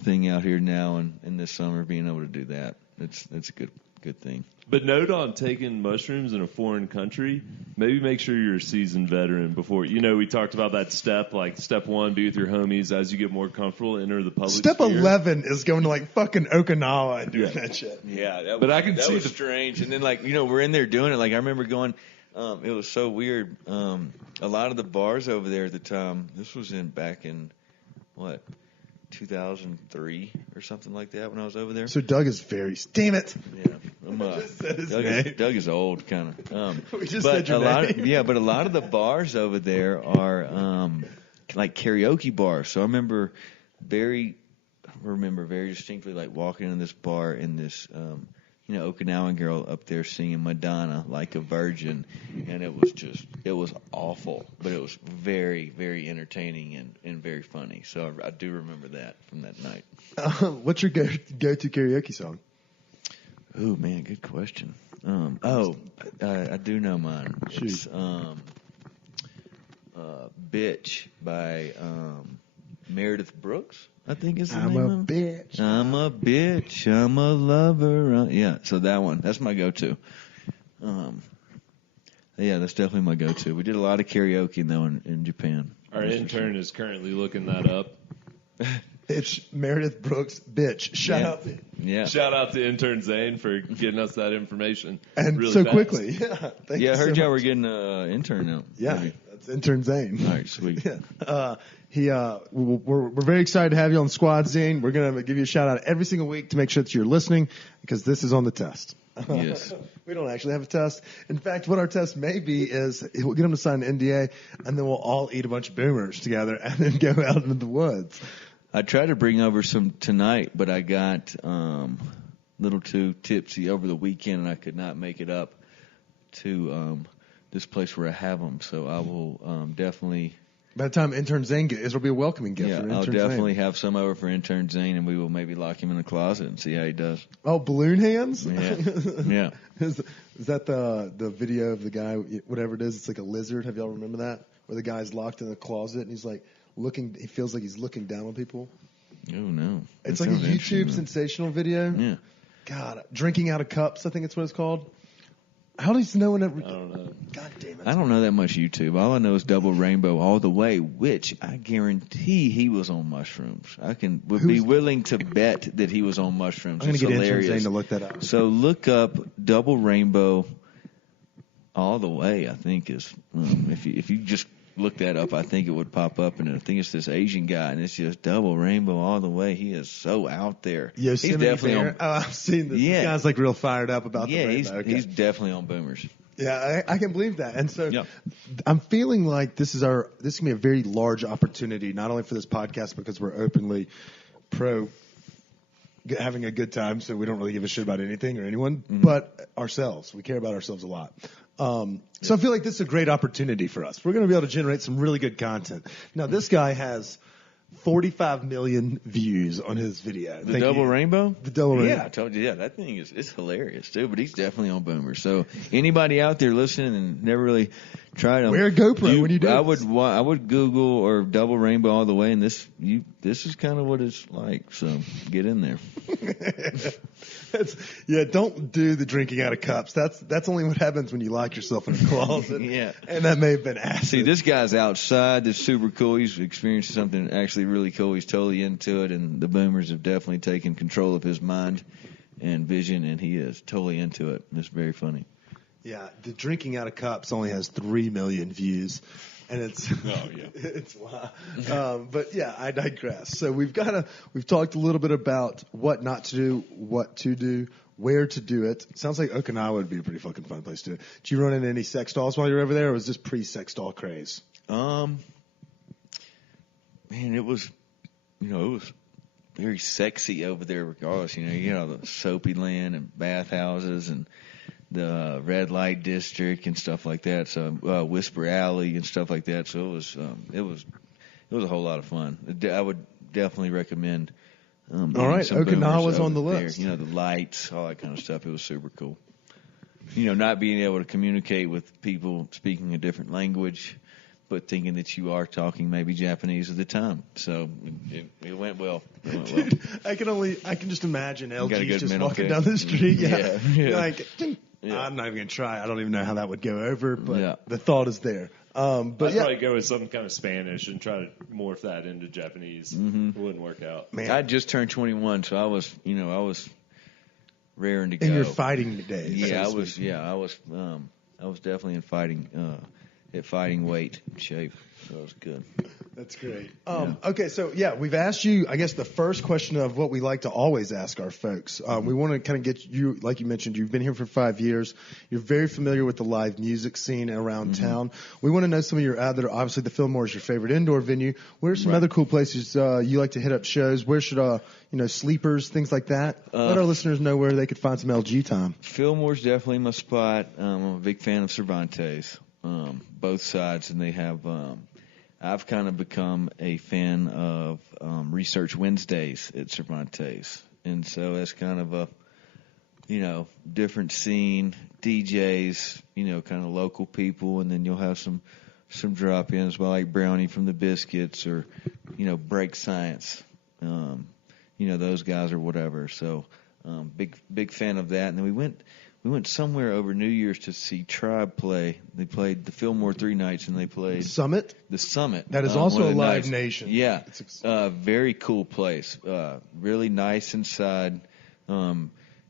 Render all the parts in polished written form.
thing out here now and this summer, being able to do that. It's a good thing. But note on taking mushrooms in a foreign country, maybe make sure you're a seasoned veteran before. We talked about that step, like step 1, be with your homies. As you get more comfortable, enter the public Step sphere. 11 is going to like fucking Okinawa and doing that shit. Yeah, that was strange. And then we're in there doing it. Like I remember going, it was so weird. A lot of the bars over there at the time, this was back in 2003 or something like that when I was over there. So Doug is damn it. Yeah. Doug is old, kind of. We just said your name. But a lot of the bars over there are like karaoke bars. So I remember very distinctly like walking in this bar and this Okinawan girl up there singing Madonna like a virgin, and it was awful, but it was very, very entertaining and very funny. So I do remember that from that night. What's your go-to karaoke song? Oh man, good question. I do know mine. Shoot. It's "Bitch" by Meredith Brooks, I think is the name of it. Bitch. I'm a bitch. I'm a lover. Yeah, so that one. That's my go-to. Yeah, that's definitely my go-to. We did a lot of karaoke, though, in Japan. Our intern is currently looking that up. It's Meredith Brooks, bitch. Shout out. Shout out to intern Zane for getting us that information. And really so fast. quickly. Yeah, I heard y'all were getting an intern now. Yeah, Maybe. that's intern Zane. All right, sweet. We're very excited to have you on Squad Zane. We're going to give you a shout out every single week to make sure that you're listening, because this is on the test. Yes. We don't actually have a test. In fact, what our test may be is we'll get them to sign an NDA, and then we'll all eat a bunch of boomers together and then go out into the woods. I tried to bring over some tonight, but I got a little too tipsy over the weekend, and I could not make it up to this place where I have them. So I will definitely. By the time intern Zane gets, it'll be a welcoming gift. Yeah, for intern I'll definitely Zane. have some over for intern Zane, and we will maybe lock him in the closet and see how he does. Oh, balloon hands. Yeah. Yeah. Is that the video of the guy? Whatever it is, it's like a lizard. Have y'all remember that? Where the guy's locked in the closet and he's like looking. He feels like he's looking down on people. Oh no! It's like a YouTube sensational video. Yeah. God, drinking out of cups. I think it's what it's called. How does no one ever? I don't know. God damn it! I don't know that much YouTube. All I know is Double Rainbow all the way, which I guarantee he was on mushrooms. Would be willing to bet that he was on mushrooms. I'm going to get hilarious. intern Zane to look that up. So look up Double Rainbow all the way. I think is if you just look that up, I think it would pop up, and I think it's this Asian guy, and it's just Double Rainbow all the way. He is so out there. Yosemite he's definitely Bear. on. Oh, I've seen this. Yeah. This guy's like real fired up about the rainbow. Okay. He's definitely on boomers. Yeah, I can believe that. And so Yeah. I'm feeling like this can be a very large opportunity, not only for this podcast, because we're openly pro having a good time, so we don't really give a shit about anything or anyone, but ourselves. We care about ourselves a lot. So I feel like this is a great opportunity for us. We're going to be able to generate some really good content. Now, this guy has 45 million views on his video. The Double Rainbow? The Double Rainbow. Yeah, I told you. Yeah, that thing it's hilarious, too, but he's definitely on boomers. So anybody out there listening and never really tried them. Wear a GoPro when you do I this. would Google or Double Rainbow all the way, and this is kind of what it's like. So get in there. Don't do the drinking out of cups. That's only what happens when you lock yourself in a closet. Yeah. And that may have been acid. See, this guy's outside. That's super cool. He's experiencing something actually really cool. He's totally into it, and the boomers have definitely taken control of his mind and vision, and he is totally into it. It's very funny. Yeah, the drinking out of cups only has 3 million views, and it's it's wild. But yeah, I digress. So we've talked a little bit about what not to do, what to do, where to do it. Sounds like Okinawa would be a pretty fucking fun place to do it. Did you run into any sex dolls while you were over there, or was this pre-sex doll craze? Man, it was very sexy over there regardless. You know, the Soapy Land and bathhouses and the red light district and stuff like that. So Whisper Alley and stuff like that. So it was a whole lot of fun. I would definitely recommend. All right, Okinawa's on the list. You know, the lights, all that kind of stuff. It was super cool. You know, not being able to communicate with people speaking a different language, but thinking that you are talking maybe Japanese at the time. So it went well. It went well. Dude, I can just imagine got a LG good just mental walking pick. down the street. Yeah. Yeah. Like, Yeah. I'm not even going to try. I don't even know how that would go over, but Yeah. the thought is there. But I'd yeah, probably go with some kind of Spanish and try to morph that into Japanese. It wouldn't work out. man, I just turned 21, so I was raring to go. in your fighting days. Yeah, so to speak. I was definitely in fighting weight shape. So it was good. That's great. Okay, so yeah, we've asked you, I guess, the first question of what we like to always ask our folks. We want to kind of get you, like you mentioned, you've been here for 5 years. You're very familiar with the live music scene around town. We want to know some of your other, obviously the Fillmore is your favorite indoor venue. Where are some other cool places you like to hit up shows? Where should, sleepers, things like that? Let our listeners know where they could find some LG time. Fillmore's definitely my spot. I'm a big fan of Cervantes, both sides, and they have. I've kind of become a fan of Research Wednesdays at Cervantes, and so that's kind of a different scene, DJs, kind of local people, and then you'll have some drop-ins by like Brownie from the Biscuits or Break Science, those guys or whatever. So big fan of that. And then we went somewhere over New Year's to see Tribe play. They played the Fillmore 3 nights, and they played Summit? the Summit. That is one also of a the Live nights. Nation. Yeah, It's very cool place. Really nice inside.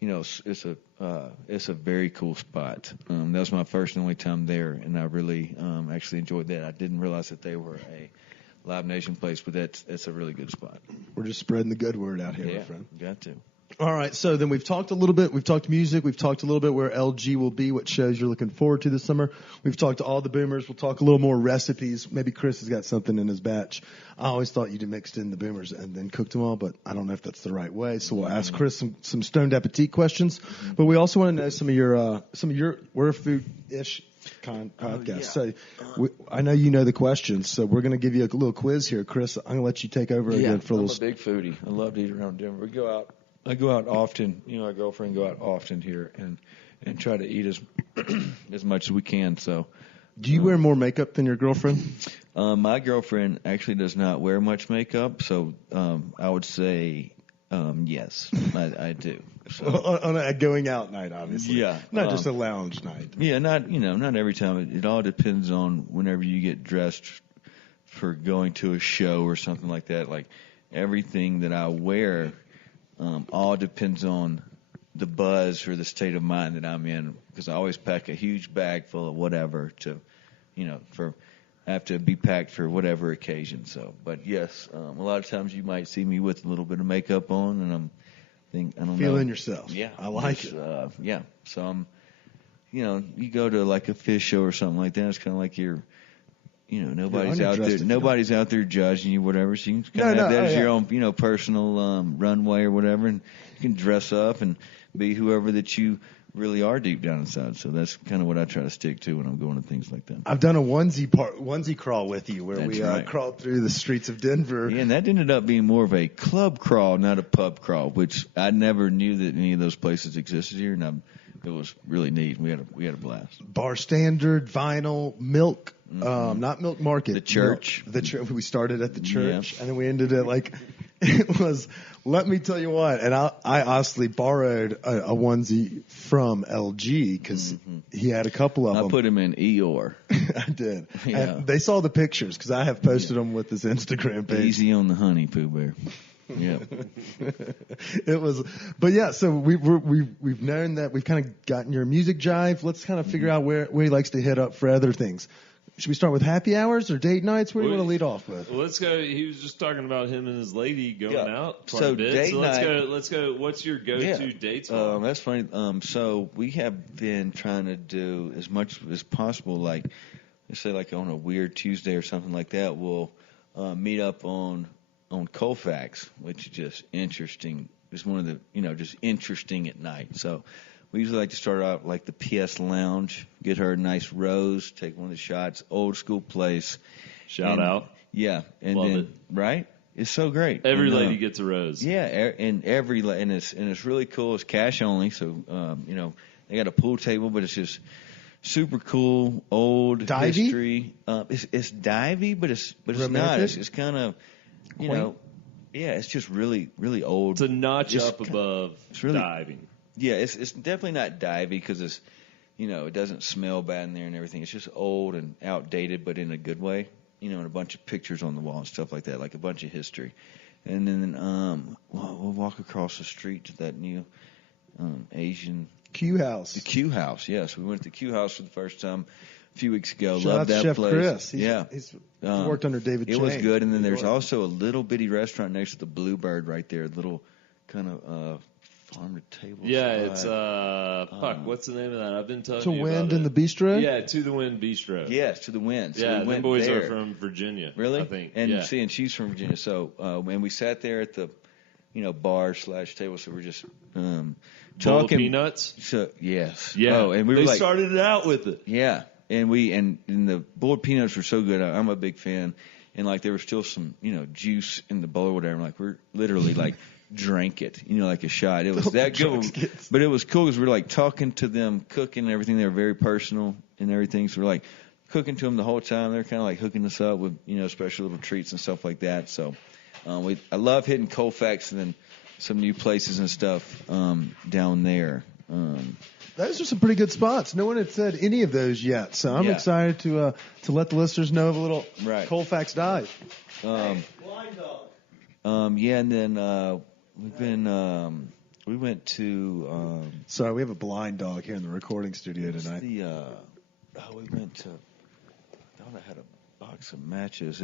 It's a very cool spot. That was my first and only time there, and I really actually enjoyed that. I didn't realize that they were a Live Nation place, but that's a really good spot. We're just spreading the good word out here, my Yeah, friend. got to. All right, so then we've talked a little bit. We've talked music. We've talked a little bit where LG will be, what shows you're looking forward to this summer. We've talked to all the boomers. We'll talk a little more recipes. Maybe Chris has got something in his batch. I always thought you'd mixed in the boomers and then cooked them all, but I don't know if that's the right way. So we'll ask Chris some stoned appetit questions. But we also want to know some of your we're a food-ish podcast. yeah. So I know you know the questions, so we're going to give you a little quiz here. Chris, I'm going to let you take over again for a I'm little. a big foodie. I love to eat around Denver. I go out often. My girlfriend go out often here and try to eat as much as we can. So, Do you wear more makeup than your girlfriend? My girlfriend actually does not wear much makeup, so I would say yes, I do. So, on a going out night, obviously. Yeah, Not just a lounge night. yeah, not every time. It all depends on whenever you get dressed for going to a show or something like that. Like everything that I wear, all depends on the buzz or the state of mind that I'm in. Because I always pack a huge bag full of whatever to, I have to be packed for whatever occasion. So, but yes, a lot of times you might see me with a little bit of makeup on, and I don't Feeling know. yourself. Yeah, I like just, it. Yeah, so I'm, you go to like a fish show or something like that. It's kind of like nobody's out underdressed there. if you Nobody's out there judging you, whatever. So you can kind of No, have that as yeah. your own, personal runway or whatever, and you can dress up and be whoever that you really are deep down inside. So that's kind of what I try to stick to when I'm going to things like that. I've done a onesie crawl with you where That's we right. crawled through the streets of Denver. Yeah, and that ended up being more of a club crawl, not a pub crawl, which I never knew that any of those places existed here, and it was really neat. We had a blast. Bar Standard, Vinyl, Milk, not Milk Market. The church. Milk. We started at the church, Yeah. and then we ended at it was, let me tell you what, and I honestly borrowed a onesie from LG because he had a couple of I them. put him in Eeyore. I did. Yeah. And they saw the pictures because I have posted them with his Instagram page. Easy on the honey, Pooh Bear. Yeah. It was, but yeah. So we've known that we've kind of gotten your music jive. Let's kind of figure out where he likes to hit up for other things. Should we start with happy hours or date nights? Where do you want to lead off with? Well, let's go. He was just talking about him and his lady going out quite So a bit. date So let's night- go. Let's go. What's your go-to date spot? That's funny. So we have been trying to do as much as possible, like let's say like on a weird Tuesday or something like that, we'll meet up on Colfax, which is just interesting. It's one of the just interesting at night. So we usually like to start out like the PS Lounge, get her a nice rose, take one of the shots, old school place. Shout And- out. Yeah, and Love then it. right, it's so great. Every And, lady gets a rose. Yeah, and it's really cool. It's cash only, so they got a pool table, but it's just super cool, old Divey? history. It's divey, but it's not. Romantic? It's kind of, you Quaint? know, yeah. It's just really, really old. It's a notch It's up above really- diving. Yeah, it's definitely not divey because it's, it doesn't smell bad in there and everything. It's just old and outdated, but in a good way. And a bunch of pictures on the wall and stuff like that, like a bunch of history. And then we'll walk across the street to that new Asian Q House. the Q House. Yes, we went to the Q House for the first time a few weeks ago. Shout out Loved to that Chef place. Chris. He worked under David It was Chang good. And then in New there's York. also a little bitty restaurant next to the Bluebird right there. A little kind of farm to table. Yeah, spot. it's what's the name of that? I've been telling To you Wind about in it. the Bistro? Yeah, To the Wind Bistro. Yes, to the wind. So yeah, we them went boys there. are from Virginia. Really? I think. And yeah. she's from Virginia. So and we sat there at the bar / table. So we're just Bowl of talking peanuts. So yes. Yeah. Oh, and we were they like, started it out with it. yeah. And the boiled peanuts were so good. I'm a big fan. And like there was still some juice in the bowl or whatever. Like we're literally like drank it, like a shot. It was that good. But it was cool because we were like talking to them, cooking and everything. They were very personal and everything. So we're like cooking to them the whole time. They're kind of like hooking us up with special little treats and stuff like that. So I love hitting Colfax and then some new places and stuff down there. Those are some pretty good spots. No one had said any of those yet, so I'm Yeah. excited to let the listeners know of a little Right. Colfax dive. Yeah, and then we went to Sorry, we have a blind dog here in the recording studio what's tonight. we went to. I thought I had a box of matches.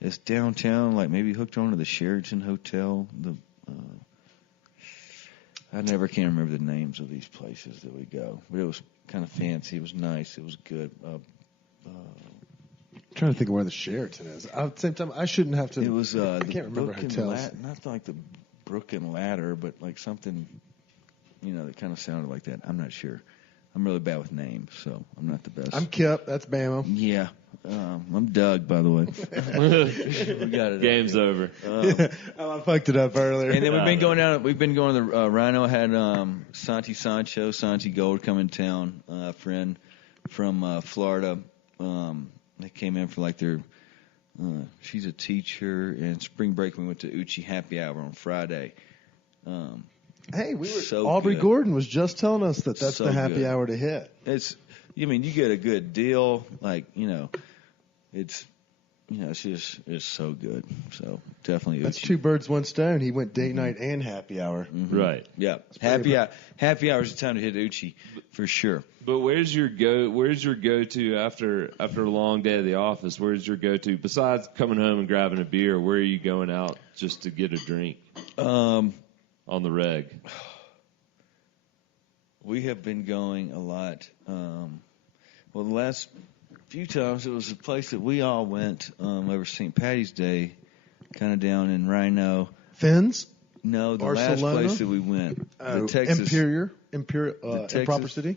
It's downtown, like maybe hooked onto the Sheraton Hotel. I never can remember the names of these places that we go, but it was kind of fancy. It was nice. It was good. I'm trying to think of where the Sheraton is. At the same time, I shouldn't have to. It was I the can't remember Brook and hotels. not like the Brook and Ladder, but like something, that kind of sounded like that. I'm not sure. I'm really bad with names, so I'm not the best. I'm Kip. That's Bamo. Yeah. I'm Doug, by the way. We got it. Game's over. I fucked it up earlier. And then we've been going down. We've been going to the Rhino. Had Santi Gold come in town. A friend from Florida. They came in for like their. She's a teacher, and spring break we went to Uchi Happy Hour on Friday. Hey, So Aubrey good. Gordon was just telling us that's So the happy good. hour to hit. You get a good deal. Like it's it's so good. So definitely That's Uchi. two birds, one stone. He went date night and happy hour. Right. Yeah, pretty happy hour is the time to hit Uchi for sure. But where's your go-to after a long day at the office? Where's your go-to besides coming home and grabbing a beer? Where are you going out just to get a drink on the reg? We have been going a lot. The last few times it was a place that we all went over St. Patty's Day, kind of down in Rhino. Finn's? No, the Barcelona? last place that we went, the Texas. Imperial, Texas- Improper City?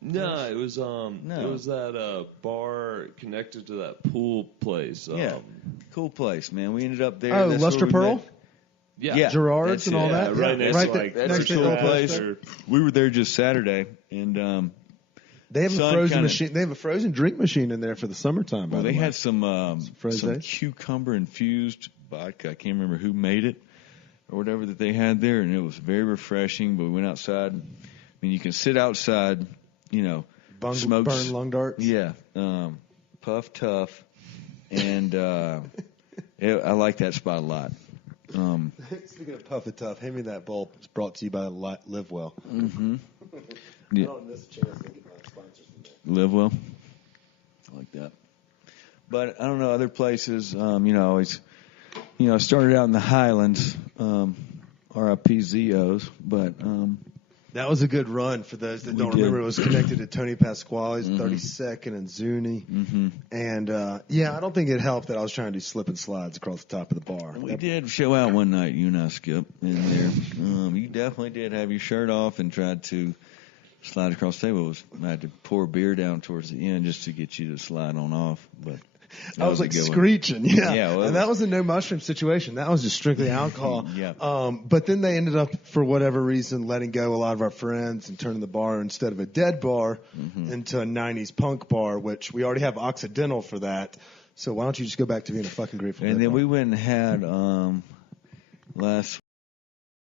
No, it was it was that bar connected to that pool place. Yeah, cool place, man. We ended up there. Oh, That's Lustre where we Pearl? met. Yeah. Gerard's that's and all it. that? Yeah, right Yeah, next right to there- like That's next a to cool the place. or- We were there just Saturday, and They have a Sun frozen kinda- machine. They have a frozen drink machine in there for the summertime. By well, the they way. had some Frosé? cucumber infused vodka. I can't remember who made it or whatever that they had there, and it was very refreshing. But we went outside. I mean, you can sit outside, smoke, burn lung darts. yeah, puff tough, and I like that spot a lot. Speaking of Puff It Tough, hand me that bowl. It's brought to you by Live Well. Yeah. I don't miss a chance to get my sponsors from there. Live well. I like that. But I don't know, other places, always, I started out in the Highlands, RIP Zos, but, That was a good run for those that We don't did. remember. It was connected to Tony Pasquale's 32nd and Zuni. And, I don't think it helped that I was trying to do slip and slides across the top of the bar. we did show out one night, you and I, Skip, in there. You definitely did have your shirt off and tried to slide across the table. I had to pour beer down towards the end just to get you to slide on off. But I was a like good one. screeching, yeah. Yeah, well, it and that was a no mushroom situation. That was just strictly alcohol. Yeah. But then they ended up, for whatever reason, letting go a lot of our friends and turning the bar, instead of a dead bar, into a 90s punk bar, which we already have Occidental for that. So why don't you just go back to being a fucking Grateful Dead And then bar? we went and had last